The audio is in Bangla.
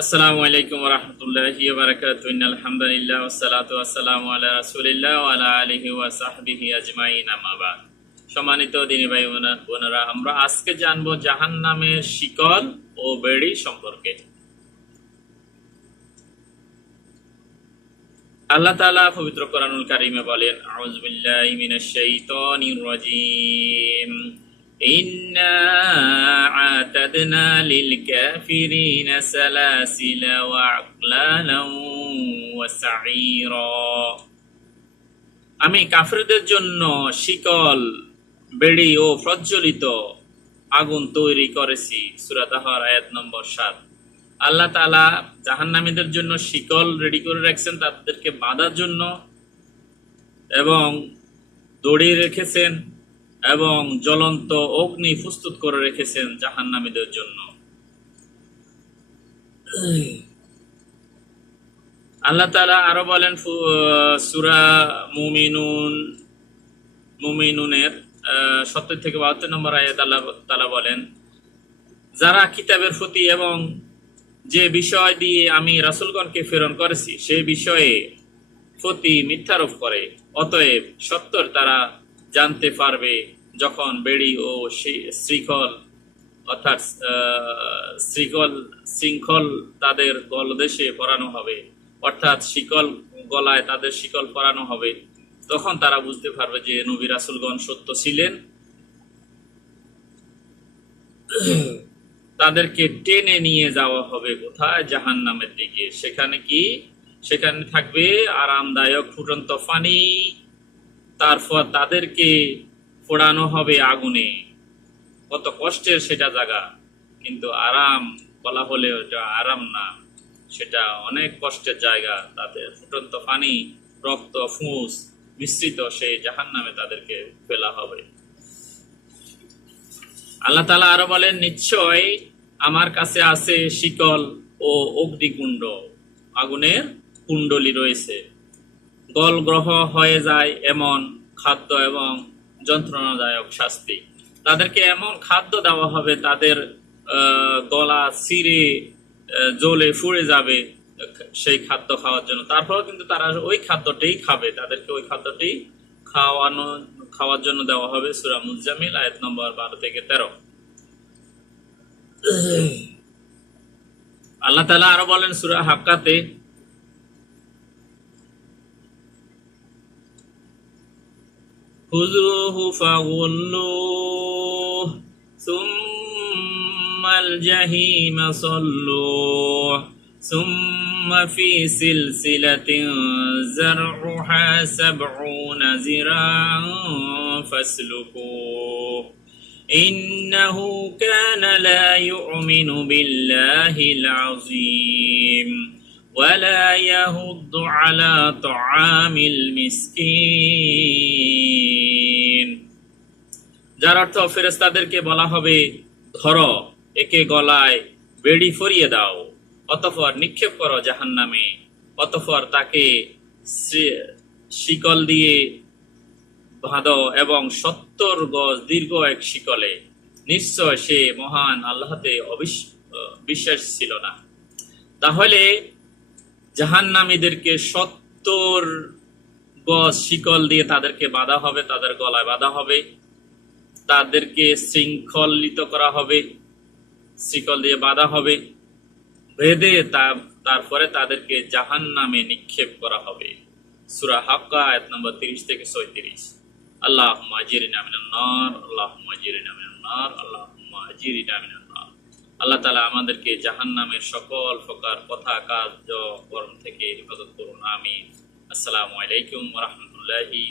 আসসালামু আলাইকুম রহমতুল্লাহি সাহবিহি আজমাইন সম্মানিত দিনী ভাই বোনেরা, আমরা আজকে শিকল ও বেড়ি সম্পর্কে। আল্লাহ পবিত্র কোরআনুল কারীমে বলেন, আউযু বিল্লাহি মিনাশ শাইতানির ইন্না লিল কাফিরিনা সালাসিলা ওয়া আগলালান আমি কাফিরদের জন্য শিকল, বেড়ি ও প্রজ্বলিত আগুন তৈরি করেছি। সূরা তাহার আয়াত নম্বর সাত। আল্লাহ তালা জাহান্নামীদের জন্য শিকল রেডি করে রাখছেন তাদেরকে বাঁধার জন্য এবং দড়ি রেখেছেন। এবং জ্বলন্ত অগ্নি প্রস্তুত করে রেখেছেন জাহান্নামীদের জন্য। আল্লাহ তালা আরও বলেন সুরা মুমিনুন, মুমিনুনের সত্তর থেকে বাহাত্তর নম্বর আয়াত আল্লাহ তালা বলেন, যারা কিতাবের প্রতি এবং যে বিষয় দিয়ে আমি রাসুলগণকে প্রেরণ করেছি সে বিষয়ে প্রতি মিথ্যারোপ করে। অতএব সত্তর তারা জানতে পারবে যখন বেড়ি ও শৃঙ্খল, অর্থাৎ শৃঙ্খল শৃঙ্খল তাদের গলদেশে পরানো হবে। অর্থাৎ শিকল গলায় তাদের শিকল পরানো হবে। তখন তারা বুঝতে পারবে যে নবী রাসুলগণ সত্য ছিলেন। তাদেরকে টেনে নিয়ে যাওয়া হবে কোথায়? জাহান নামের দিকে। সেখানে কি? সেখানে থাকবে আরামদায়ক ফুটন্ত পানি। তারপর তাদেরকে পোড়ানো হবে আগুনে। কত কষ্টের সেটা জায়গা কিন্তু আরাম বলা হলে ওটা আরাম না। সেটা অনেক কষ্টের জায়গা, তাদের ফুটন্ত পানি, রক্ত, ফুঁস মিশ্রিত সেই জাহান নামে তাদেরকে ফেলা হবে। আল্লাহ তালা আরও বলেন, নিশ্চয় আমার কাছে আছে শিকল ও অগ্নিকুণ্ড। আগুনের কুণ্ডলি রয়েছে। গল গ্রহ হয়ে যায় এমন খাদ্য এবং যন্ত্রণাদায়ক শাস্তি। তাদেরকে এমন খাদ্য দেওয়া হবে, তাদের গলা চিরে জ্বলে ফুড়ে যাবে সেই খাদ্য খাওয়ার জন্য। তারপরেও কিন্তু তারা ওই খাদ্যটাই খাবে। তাদেরকে ওই খাদ্যটি খাওয়ানো, খাওয়ার জন্য দেওয়া হবে সুরা মুজামিল আয়াত নম্বর বারো থেকে তেরো। আল্লাহ তালা আরও বলেন সুরা হাক্কাতে خذوه فغلوه ثم الجحيم صلوه ثم في سلسلة زرعها سبعون ذراعا فاسلكوه. إنه كان لا يؤمن بالله العظيم. ولا يهض على طعام المسكين যার অর্থ ফেরেস্তাদেরকে বলা হবে ধরো একে গলায় বেড়ি ফরিয়ে দাও অতঃপর নিক্ষেপ করো জাহান নামে অতঃপর তাকে শি- শিকল দিয়ে বাঁধো এবং সত্তর গজ দীর্ঘ এক শিকলে নিশ্চয় সে মহান আল্লাহতে অবিশ- আহ, বিশ্বাস ছিল না তাহলে জাহান্নামীদেরকে সত্তর গজ শিকল দিয়ে তাদেরকে বাঁধা হবে, তাদের গলায় বাঁধা হবে। তাদেরকে শৃঙ্খলিত করা হবে, শিকল দিয়ে বাঁধা হবে। ভেদে তা- তারপরে তাদেরকে জাহান নামে নিক্ষেপ করা হবে। সুরা হাক্কা, আয়াত নম্বর তিরিশ থেকে ছয়ত্রিশ। আল্লাহ মাজির মিনান নার আল্লাহ আজিরিনা মিনান নার আল্লাহ আজিরিনা মিনান নার। আল্লাহ তালা আমাদেরকে জাহান নামের সকল প্রকার কথা, কাজ কর্ম থেকে হেফাজত করুন। আমি আসসালামু আলাইকুম রহমতুল্লাহি